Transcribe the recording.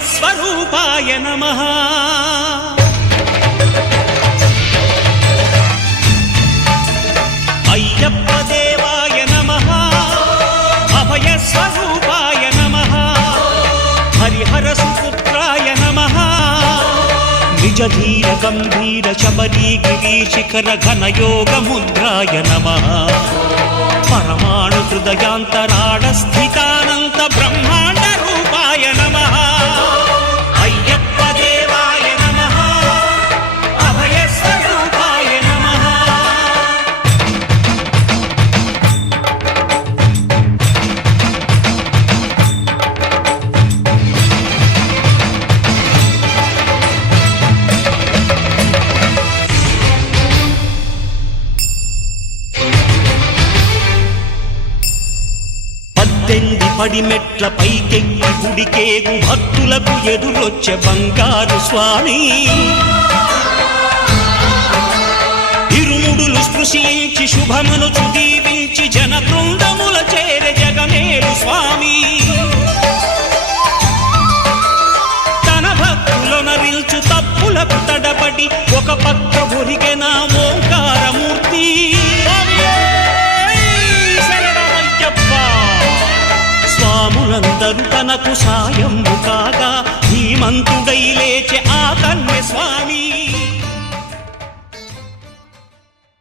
అభయస్వరూపాయ నమః అయ్యప్ప దేవాయ నమః అభయస్వరూపాయ నమః హరిహర సుపుత్రాయ నమః నిజ ధీర గంభీర శబరీ గిరీశిఖర ఘనయోగ ముద్రాయ నమః పరమాణు హృదయాంతరాళ స్థితానంత బ్రహ్మాండ రూపాయ నమః అయ్యప్ప దేవాయ నమః అభయస్వరూపాయ నమః పడిమెట్ల పైకెక్కి గుడికేగు భక్తులకు ఎదురొచ్చే బంగారు స్వామి ఇరుముడులు స్పృశించి శుభమనుచు దీవించి జన బృందముల చేరే జగమేలు స్వామి తన భక్తులనరిల్చు తప్పులకు తడబడి ఒక పక్క ఒరిగెన ఓంకారమూర్తి స్వాములందరూ తనకు సాయము కాగా ధీమంతుడై లేచే ఆ కన్య స్వామి